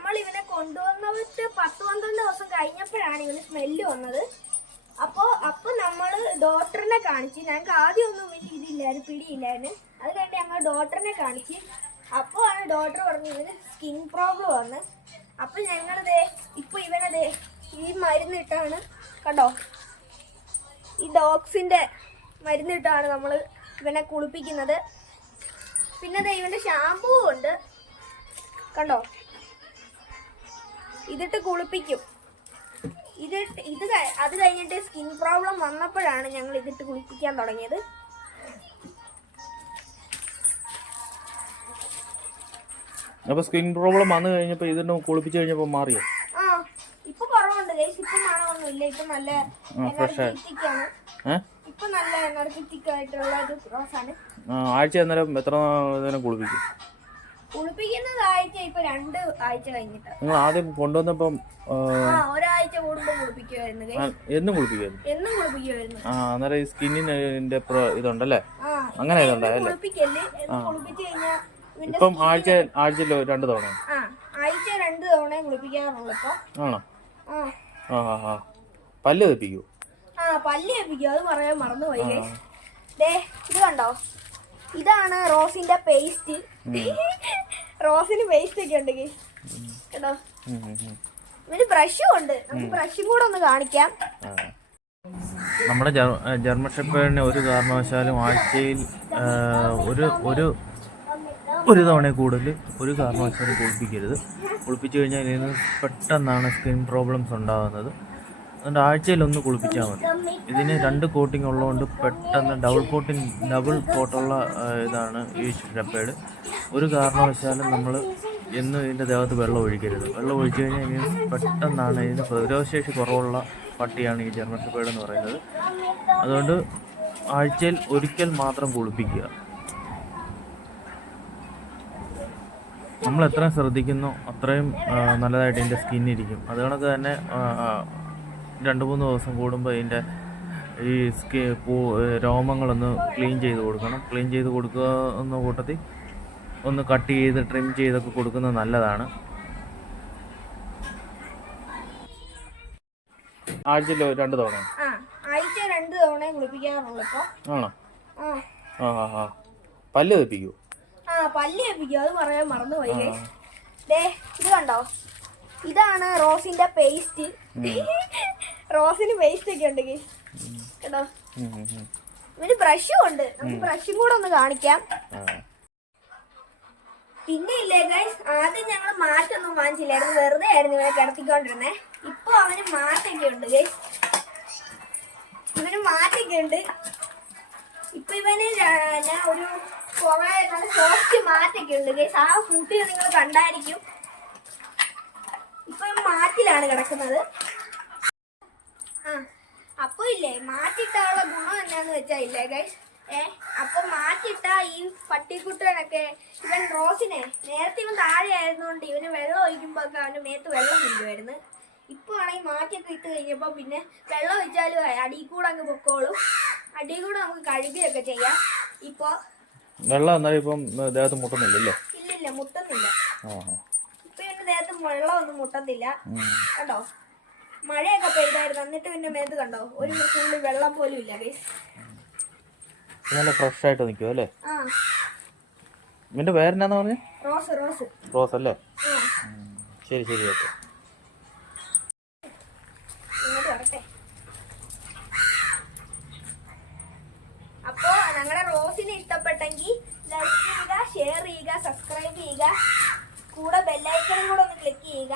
നമ്മൾ ഇവനെ കൊണ്ടുവന്നിട്ട് 10-12 ദിവസം കഴിഞ്ഞപ്പോഴാണ് ഇവന് സ്മെല്ല് വന്നത്. അപ്പോൾ നമ്മൾ ഡോക്ടറിനെ കാണിച്ച്. ഞങ്ങൾക്ക് ആദ്യമൊന്നും വലിയ ഇതില്ലായിരുന്നു, പിടിയില്ലായിരുന്നു. അത് കഴിഞ്ഞ് ഞങ്ങൾ ഡോക്ടറിനെ കാണിച്ച്. അപ്പോൾ ആണ് ഡോക്ടർ പറഞ്ഞു ഇവന് സ്കിൻ പ്രോബ്ലം വന്ന്. അപ്പോൾ ഞങ്ങളിതേ ഇപ്പോൾ ഇവനതേ ഈ മരുന്നിട്ടാണ്, കണ്ടോ, ഈ ഡോഗ്സിൻ്റെ മരുന്നിട്ടാണ് നമ്മൾ ഇവനെ കുളിപ്പിക്കുന്നത്. പിന്നെ ഇവൻ്റെ ഷാമ്പൂ ഉണ്ട്, കണ്ടോ, ഇതിട്ട് കുളിപ്പിക്കും. അത് കഴിഞ്ഞിട്ട് സ്കിൻ പ്രോബ്ലം വന്നപ്പോഴാണ് ഞങ്ങൾ ഇതിട്ട് കുളിപ്പിക്കാൻ തുടങ്ങിയത്. അപ്പോൾ സ്കിൻ പ്രോബ്ലം വന്നു കഴിഞ്ഞപ്പോൾ ഇതിന് കുളിപ്പിച്ച് കഴിഞ്ഞപ്പോൾ മാറിയോ? ആ, ഇപ്പൊ കുറവുണ്ട് ഗൈസ്. ഇപ്പൊ മണമൊന്നുമില്ല. ഇപ്പൊ നല്ല എനർജറ്റിക് ആണ്. ഇപ്പൊ നല്ല എനർജറ്റിക് ആയിട്ടുള്ള ഒരു റോസാണ്. ആഴ്ച അന്നേരം എത്ര നേരം കുളിപ്പിക്കും? കുളിപ്പിക്കുന്നത് ആഴ്ച ഇപ്പൊ 2 ആഴ്ച കഴിഞ്ഞിട്ട്. നിങ്ങൾ ആദ്യം കൊണ്ടുവന്നപ്പം ഒരാഴ്ച കൂടുമ്പോ കുളിപ്പിക്കുമായിരുന്നു. എന്നും കുളിപ്പിക്കുമായിരുന്നു? എന്നും കുളിപ്പിക്കുമായിരുന്നു. അന്നേരം ഈ സ്കിന്നിന് ഇതുണ്ടല്ലേ, അങ്ങനെ ഇതുണ്ടല്ലേ? കുളിപ്പിച്ചു കഴിഞ്ഞാൽ ഇപ്പം ആഴ്ചയിൽ 2 തവണ? ആഴ്ച 2 തവണ കുളിപ്പിക്കാറുള്ളൂ ഇപ്പൊ. ആണോ? പല്ല് തെപ്പിക്കൂ? പല്ല് തെപ്പിക്കും. അത് പറയാൻ മറന്നുപോയി. ഇത് കണ്ടോ, ഇതാണ് റോസിന്റെ പേസ്റ്റ്. റോസിന് പേസ്റ്റ് ഒക്കെ ഉണ്ട് കേട്ടോ. ഇതിന് ബ്രഷും ഉണ്ട്. നമുക്ക് ബ്രഷും കൂടെ ഒന്ന് കാണിക്കാം. നമ്മുടെ ജർമ്മൻ ഷെപ്പേർഡിനെ ഒരു കാരണവശാലും ആഴ്ചയിൽ ഒരു തവണ കൂടുതൽ ഒരു കാരണവശാലും കുളിപ്പിക്കരുത്. കുളിപ്പിച്ചു കഴിഞ്ഞാൽ ഇതിന് പെട്ടെന്നാണ് സ്കിൻ പ്രോബ്ലംസ് ഉണ്ടാകുന്നത്. അതുകൊണ്ട് ആഴ്ചയിലൊന്ന് കുളിപ്പിച്ചാൽ മതി. ഇതിന് 2 കോട്ടിംഗ് ഉള്ളതുകൊണ്ട് പെട്ടെന്ന് ഡബിൾ കോട്ടുള്ള ഇതാണ് ഈ ഷെപ്പേർഡ്. ഒരു കാരണവശാലും നമ്മൾ എന്നും ഇതിൻ്റെ ദേഹത്ത് വെള്ളം ഒഴിക്കരുത്. വെള്ളം ഒഴിച്ചു കഴിഞ്ഞാൽ ഇതിന് പെട്ടെന്നാണ്, ഇതിന് പ്രതിരോധശേഷി കുറവുള്ള പട്ടിയാണ് ഈ ജർമ്മൻ ഷെപ്പേർഡ് എന്ന് പറയുന്നത്. അതുകൊണ്ട് ആഴ്ചയിൽ ഒരിക്കൽ മാത്രം കുളിപ്പിക്കുക. നമ്മൾ എത്രയും ശ്രദ്ധിക്കുന്നോ അത്രയും നല്ലതായിട്ട് ഇതിൻ്റെ സ്കിന്നിരിക്കും. അതുകണക്ക് തന്നെ 2-3 ദിവസം കൂടുമ്പോൾ ഇതിൻ്റെ ഈ രോമങ്ങളൊന്ന് ക്ലീൻ ചെയ്ത് കൊടുക്കണം. ക്ലീൻ ചെയ്ത് കൊടുക്കുക എന്ന കൂട്ടത്തിൽ ഒന്ന് കട്ട് ചെയ്ത് ട്രിം ചെയ്തൊക്കെ കൊടുക്കുന്നത് നല്ലതാണ്. ആഴ്ചയിൽ 2 തവണ? ആഴ്ച 2 തവണ കുളിപ്പിക്കാറുള്ളൂ ഇപ്പൊ. ആണോ? പല്ല് തെപ്പിക്കൂ? പല്ല് തെപ്പിക്കും. അത് പറയാൻ മറന്നുപോയി. ഇത് കണ്ടോ, ഇതാണ് റോസിന്റെ പേസ്റ്റ്. റോസിന് പേസ്റ്റ് ഒക്കെ ഉണ്ട് കേട്ടോ. ഇതിന് ബ്രഷും ഉണ്ട്. നമുക്ക് ബ്രഷും കൂടെ ഒന്ന് കാണിക്കാം. പിന്നെ ഇല്ലേ ഗൈസ്, ആദ്യം ഞങ്ങൾ മാറ്റൊന്നും വാങ്ങിച്ചില്ലായിരുന്നു. വെറുതെ ആയിരുന്നു ഇവനെ കിടത്തിക്കൊണ്ടിരുന്നേ. ഇപ്പൊ അവന് മാറ്റൊക്കെ ഉണ്ട് ഗൈസ്. ഇവന് മാറ്റൊക്കെ ഉണ്ട്. ഇപ്പൊ ഇവന് ഞാൻ ഒരു നല്ല സോഫ്റ്റ് മാറ്റൊക്കെ ഉണ്ട് ഗൈസ്. ആ കുട്ടിയെ നിങ്ങൾ കണ്ടായിരിക്കും. ഇപ്പൊ മാറ്റിലാണ് കിടക്കുന്നത്. അപ്പൊ ഇല്ലേ, മാറ്റിട്ടുള്ള ഗുണം എന്താന്ന് വെച്ചാ ഇല്ലേ ഗൈസ്, അപ്പൊ മാറ്റിട്ട ഈ പട്ടിക്കുട്ടനൊക്കെ, ഇവൻ റോസിനെ നേരത്തെ ഇവൻ താഴെ ആയിരുന്നോണ്ട് ഇവന് വെള്ളം ഒഴിക്കുമ്പോ ഒക്കെ അവന്റെ മേത്ത് വെള്ളം വീഴുമായിരുന്നു. ഇപ്പൊ ആണെങ്കിൽ മാറ്റിയൊക്കെ ഇട്ട് കഴിഞ്ഞപ്പോ പിന്നെ വെള്ളം ഒഴിച്ചാലും അടിയിൽ കൂടെ അങ്ങ് പൊക്കോളും. അടിയിൽ കൂടെ നമുക്ക് കഴുകുകയൊക്കെ ചെയ്യാം. ഇപ്പൊ വെള്ളം എന്നാലും ഇപ്പം ദേഹത്ത് മുട്ടുന്നില്ലല്ലേ? ഇല്ലില്ല, മുട്ടുന്നില്ല. ഇപ്പൊ എന്റെ ദേഹത്ത് വെള്ളമൊന്നും മുട്ടത്തില്ല കണ്ടോ. മഴയൊക്കെ പെയ്തായിരുന്നു, എന്നിട്ട് പിന്നെ മേത്ത് കണ്ടോ ഒരു തുള്ളി വെള്ളം പോലും ഇല്ല ഗൈസ്. നല്ല ഫ്രഷ് ആയിട്ട് നിൽക്കും അല്ലേ? ഇതിന്റെ പേരെന്നാന്ന് പറഞ്ഞേ? റോസ്. റോസ് റോസ് അല്ലേ? ശരി ശരി, ഓക്കെ. അപ്പോ ഞങ്ങളുടെ റോസിനെ ഇഷ്ടപ്പെട്ടെങ്കിൽ ലൈക്ക് ചെയ്യുക, ഷെയർ ചെയ്യുക, സബ്സ്ക്രൈബ് ചെയ്യുക, കൂടെ ബെല്ലൈക്കണും കൂടെ ഒന്ന് ക്ലിക്ക് ചെയ്യുക.